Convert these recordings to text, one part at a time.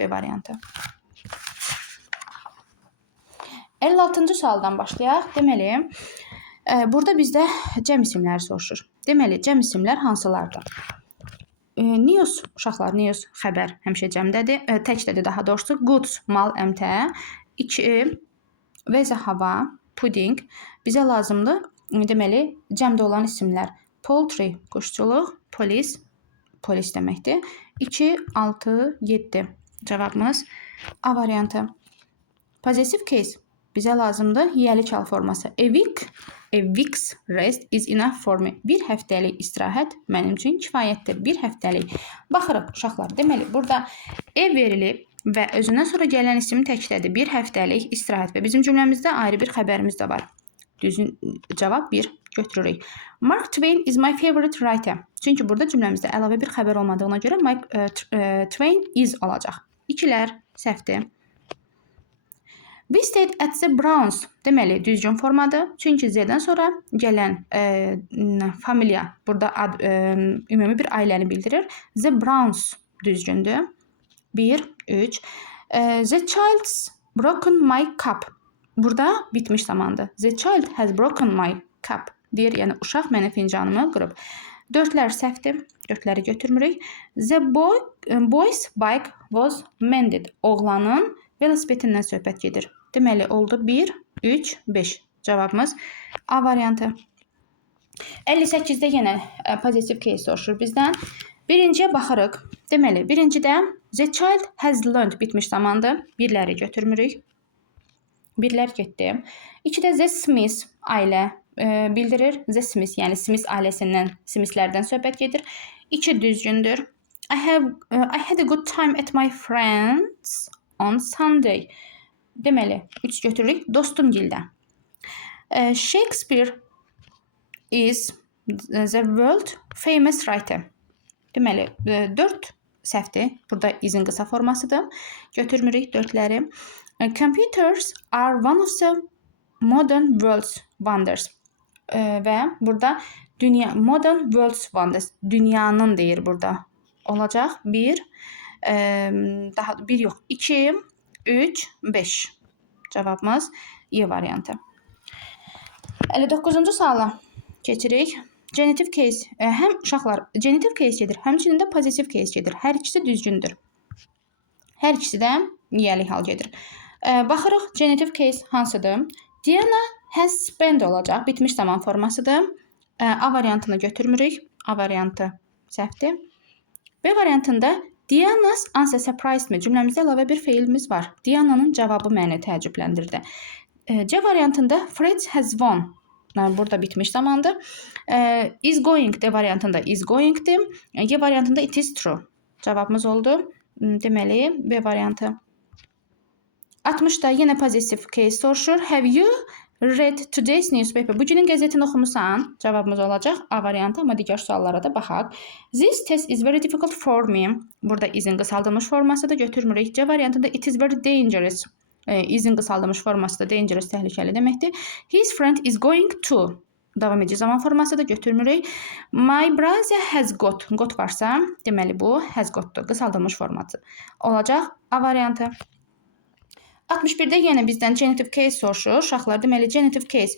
B variantı. 56-cı sualdan başlayaq. Deməli, burada bizdə cəm isimləri soruşur. Deməli, cəm isimlər hansılardır? News, uşaqlar, news, xəbər həmişə cəmdədir. Təkdədir daha doğrusu. Goods, mal, əmtə. 2, vəzə hava, pudding. Bizə lazımdır, deməli, cəmdə olan isimlər. Poultry, quşçuluq, polis, polis deməkdir. 2, 6, 7. Cavabımız A variantı. Possessive case. Bizə lazımdır yiyəli çal forması. A week's rest is enough for me. Bir həftəlik istirahət mənim üçün kifayətdir. Bir həftəlik. Baxırıq uşaqlar. Deməli, burada ev verilib və özündən sonra gələn isim təkdədir. Bir həftəlik istirahət və bizim cümləmizdə ayrı bir xəbərimiz də var. Düzün cavab 1 götürürük. Mark Twain is my favorite writer. Çünki burada cümləmizdə əlavə bir xəbər olmadığına görə Mark Twain is olacaq. 2-lər səhvdir. We stayed at the Browns. Deməli, düzgün formadır. Çünki Z-dən sonra gələn familiya burada ümumi bir ailəni bildirir. The Browns düzgündür. 1, 3. The child's broken my cup. Burada bitmiş zamandır. The child has broken my cup. Deyir, yəni uşaq mənim fincanımı qırıb. 4-lər səhvdir. 4-ləri götürmürük. The boy's bike was mended. Oğlanın velosipedindən söhbət gedir. Deməli, oldu 1, 3, 5. Cavabımız A variantı. 58-də yenə possessive case soruşur bizdən. Birinciyə baxırıq. Deməli, birincidə the child has learned bitmiş zamandır. 1-ləri götürmürük. 1-lər getdi. 2-də the Smith ailə bildirir. The Smith, yəni Smith ailəsindən, Smithlərdən söhbət gedir. 2 düzgündür. I had a good time at my friends on Sunday. Deməli, 3 götürürük. Dostumgildə. Shakespeare is the world famous writer. Deməli, 4 səhvdir. Burada izin qısa formasıdır. Götürmürük 4-ləri. Computers are one of the modern world's wonders. Və burada modern world's wonders. Dünyanın deyir burada. Olacaq 1, daha 1 yox, 2, 3, 5. Cavabımız Y variantı. 59-cu suala keçirik. Genitive case. Həm uşaqlar genitive case gedir, həmçinin də possessive case gedir. Hər ikisi düzgündür. Hər ikisi də yiyəli hal gedir. Baxırıq genitive case hansıdır? Diana has spent olacaq. Bitmiş zaman formasıdır. A variantını götürmürük. A variantı səhvdir. B variantında Diana's answer surprised me. Cümləmizdə əlavə bir feilimiz var. Diana'nın cavabı məni təəccübləndirdi. C variantında Fred has won. Burada bitmiş zamandır. Is going D variantında is going'dir. Y variantında it is true. Cavabımız oldu. Deməli B variantı. 60-da yenə possessive case soruşur. Have you read today's newspaper? Bugünün qəzetini oxumusan? Cavabımız olacaq A variantı, amma digər suallara da baxaq. This test is very difficult for me. Burada izin qısaldılmış forması da götürmürük. C variantında it is very dangerous. İzin qısaldılmış forması da dangerous, təhlükəli deməkdir. His friend is going to. Davam edici zaman forması da götürmürük. My brother has got. Got varsa, deməli bu has gotdur. Qısaldılmış forması olacaq A variantı. 61-də yenə bizdən genitive case soruşur. Uşaqlar, deməli genitive case.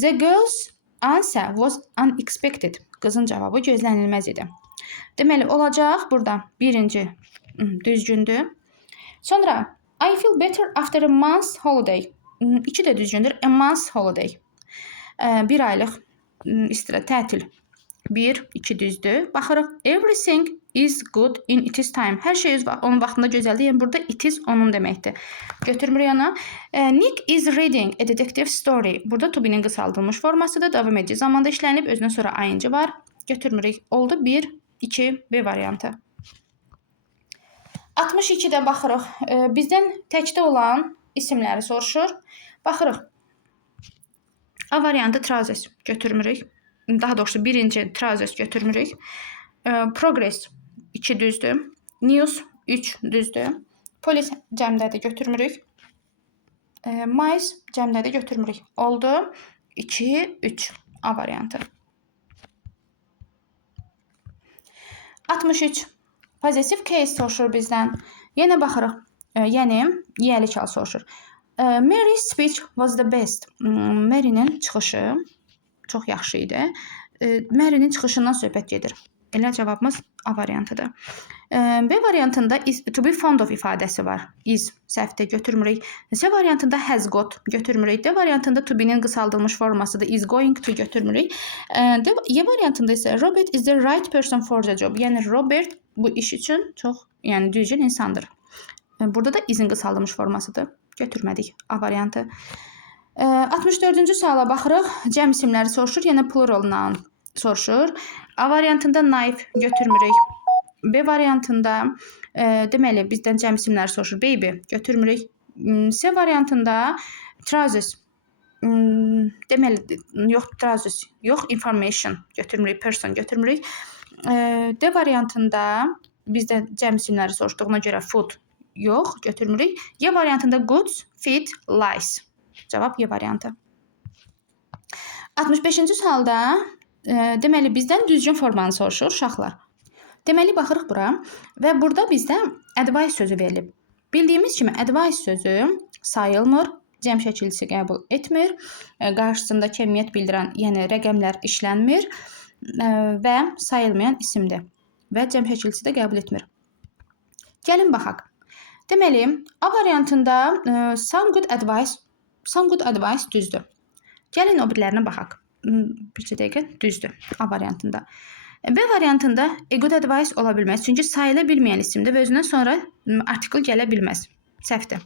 The girl's answer was unexpected. Qızın cavabı gözlənilməz idi. Deməli olacaq burada birinci düzgündür. Sonra I feel better after a month's holiday. 2 də düzgündür. A month's holiday. 1 aylıq tətil. 1, 2 düzdür. Baxırıq. Everything is good in its time. Hər şey onun vaxtında gözəldir. Yəni burada it is onun deməkdir. Götürmürük yana. Nick is reading a detective story. Burada to be'nin qısaldılmış formasıdır. Davam edici zamanda işlənib. Özündən sonra ing var. Götürmürük. Oldu 1, 2, B variantı. 62-də baxırıq. Bizdən təkdə olan isimləri soruşur. Baxırıq. A variantı trousers götürmürük. Daha doğrusu birinci trousers götürmürük. Progress 2 düzdür. News 3 düzdür. Polis cəmdədir, götürmürük. Mice cəmdədir, götürmürük. Oldu 2, 3. A variantı. 63. Possessive case soruşur bizdən. Yenə baxırıq. Yəni yəli çal soruşur. Mary's speech was the best. Mary'nin çıxışı çox yaxşı idi. Mary'nin çıxışından söhbət gedir. Elə cavabımız A variantıdır. B variantında is to be fond of ifadəsi var. Is səhvdir, götürmürük. C variantında has got götürmürük. D variantında to be-nin qısaldılmış formasıdır. Is going to götürmürük. Y variantında isə Robert is the right person for the job. Yəni Robert bu iş üçün çox, yəni düzgün insandır. Burada da is-in qısaldılmış formasıdır. Götürmədik A variantı. 64-cü suala baxırıq. Cəm isimləri soruşur, yəni pluralından soruşur. A variantında knife götürmürük. B variantında deməli bizdən cəm isimləri soruşur. Baby götürmürük. C variantında trousers deməli yox trousers, yox information götürmürük, person götürmürük. D variantında bizdə cəm isimləri soruşduğuna görə food yox götürmürük. Y variantında goods, feed, lies. Cavab Y variantı. 65-ci sualda deməli bizdən düzgün formanı soruşur uşaqlar. Deməli baxırıq bura və burada bizdə advice sözü verilib. Bildiyimiz kimi advice sözü sayılmır, cəm şəkilçisi qəbul etmir, qarşısında kəmiyyət bildirən, yəni rəqəmlər işlənmir və sayılmayan isimdir və cəm şəkilçisi də qəbul etmir. Gəlin baxaq. Deməli, A variantında some good advice düzdür. Gəlin o birilərinə baxaq. Bir dəqiqə düzdür A variantında. B variantında a good advice ola bilməz. Çünki sayıla bilməyən isimdir və özündən sonra artikl gələ bilməz. Səhvdir.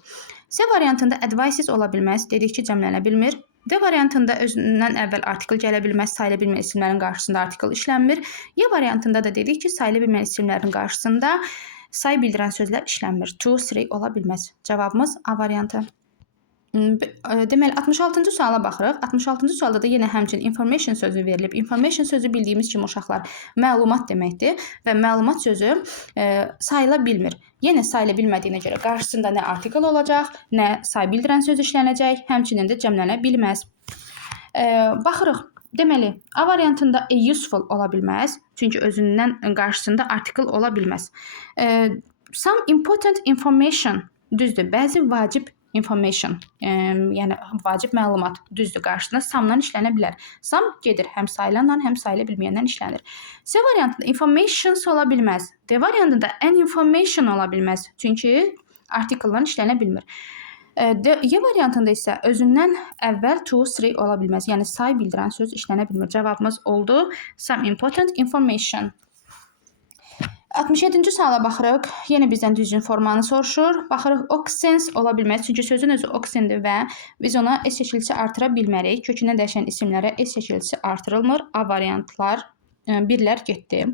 C variantında advices ola bilməz. Dedik ki, cəmlənə bilmir. D variantında özündən əvvəl artikl gələ bilməz. Sayıla bilməyən isimlərin qarşısında artikl işlənmir. Y variantında da dedik ki, sayıla bilməyən isimlərin qarşısında say bildirən sözlər işlənmir. To, three ola bilməz. Cavabımız A variantı. Deməli 66-cı suala baxırıq. 66-cı sualda da yenə həmçinin information sözü verilib. Information sözü bildiyimiz kimi uşaqlar məlumat deməkdir və məlumat sözü sayıla bilmir. Yenə sayıla bilmədiyinə görə qarşısında nə artikl olacaq, nə say bildirən söz işlənəcək, həmçinin də cəmlənə bilməz. Baxırıq. Deməli, A variantında a useful ola bilməz. Çünki özündən qarşısında artikl ola bilməz. Some important information düzdür. Bəzi vacib information, yəni vacib məlumat düzdür, qarşısında samdan işlənə bilər. Sam gedir, həm sayılanla, həm sayıla bilməyəndən işlənir. C variantında informations ola bilməz. D variantında an information ola bilməz. Çünki artikldan işlənə bilmir. Y variantında isə özündən əvvəl to, three ola bilməz. Yəni say bildirən söz işlənə bilmir. Cavabımız oldu some important information. 67-ci suala baxırıq. Yenə bizdən düzgün formanı soruşur. Baxırıq oxens ola bilməz. Çünki sözün özü oxendir və biz ona s şəkilçisi artıra bilmərik. Kökündən dəyişən isimlərə s şəkilçisi artırılmır. A variantlar birlər getdi.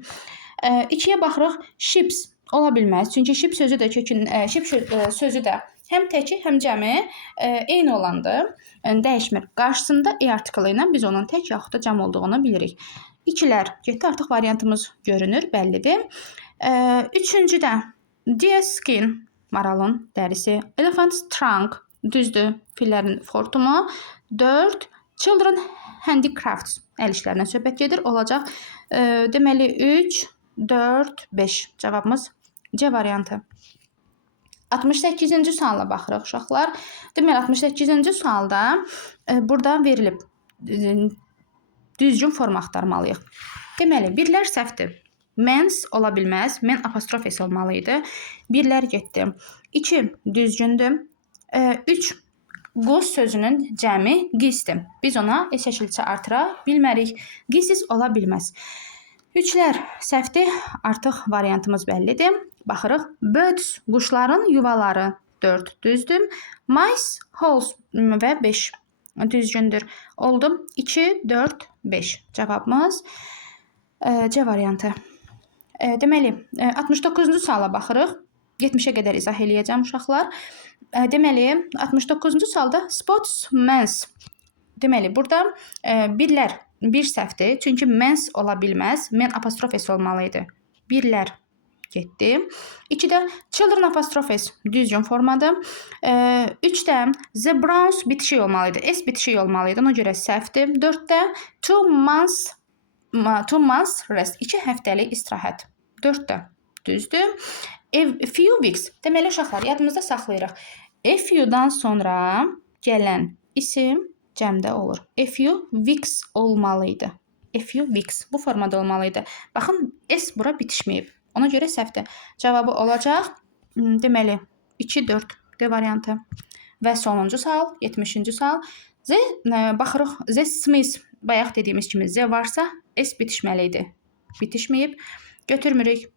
2-yə baxırıq. Ships ola bilməz. Çünki ship sözü də ship sözü də həm təki, həm cəmi eyni olandır. Dəyişmir. Qarşısında e artiklı ilə biz onun tək yaxud da cəm olduğunu bilirik. 2-lər getdi. Artıq variantımız görünür, bəllidir. 3-cüdə deer skin, maralın dərisi. Elephant's trunk, düzdür, fillərin xortumu. 4, children handicrafts, əl işlərindən söhbət gedir, olacaq. Deməli 3, 4, 5 cavabımız C variantı. 68-ci suala baxırıq uşaqlar. Deməli 68-ci sualda burada verilib düzgün forma axtarmalıyıq. Deməli birlər səhvdir. Men's ola bilməz. Men apostrof s olmalıydı. Birlər getdi. 2 düzgündür. 3 qoz sözünün cəmi qisdir. Biz ona s şəkilçisi artıra bilmərik. Qisiz ola bilməz. 3-lər səhvdir. Artıq variantımız bəllidir. Baxırıq. Birds, quşların yuvaları. 4 düzdür. Mice, holes və 5 düzgündür. Oldu. 2, 4, 5. Cavabımız C variantı. Deməli, 69-cu suala baxırıq. 70-ə qədər izah eləyəcəm uşaqlar. Deməli, 69-cu sualda sportsmen's. Deməli, burada birlər bir səhvdir. Çünki men's ola bilməz. Men apostrof s olmalıydı. Birlər getdi. 2-də children apostrof s düzgün formadır. 3-də the Browns bitişik olmalıydı. S bitişik olmalıydı. Ona görə səhvdir. 4-də 2 months rest. 2 həftəlik istirahət. 4-də düzdür. A few weeks. Deməli uşaqlar yadımızda saxlayırıq. A few-dan sonra gələn isim cəmdə olur. A few weeks olmalı idi. A few weeks bu formada olmalı idi. Baxın, s bura bitişməyib. Ona görə səhvdir. Cavabı olacaq. Deməli 2-4 D variantı. Və sonuncu sual, 70-ci sual. Z baxırıq. Z Smith bayaq dediyimiz kimi Z varsa S bitişməli idi. Bitişməyib. Götürmürük.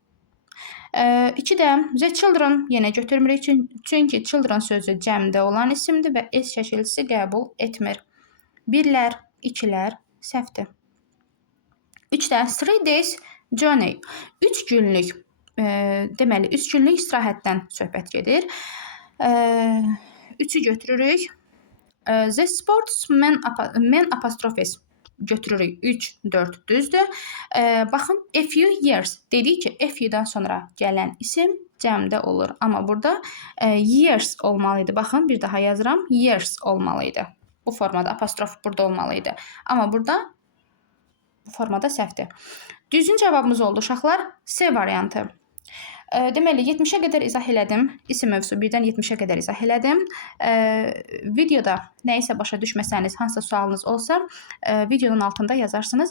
2-də The children yenə götürmürük. Çünki children sözü cəmdə olan isimdir və S şəkilçisi qəbul etmir. 1-lər, 2-lər səhvdir. 3-də 3 days journey. 3 günlük deməli 3 günlük istirahətdən söhbət gedir. 3-ü götürürük. The sportsman man apostrophes götürürük. 3, 4 düzdür. Baxın, a few years dedik ki, a few-dan sonra gələn isim cəmdə olur. Amma burada years olmalı idi. Baxın, bir daha yazıram. Years olmalı idi. Bu formada apostrof burada olmalı idi. Amma burada bu formada səhvdir. Düzgün cavabımız oldu uşaqlar. C variantı. Deməli 70-ə qədər izah elədim. İsim mövzusu 1-dən 70-ə qədər izah elədim. Videoda nə isə başa düşməsəniz, hansısa sualınız olsa, videonun altında yazarsınız.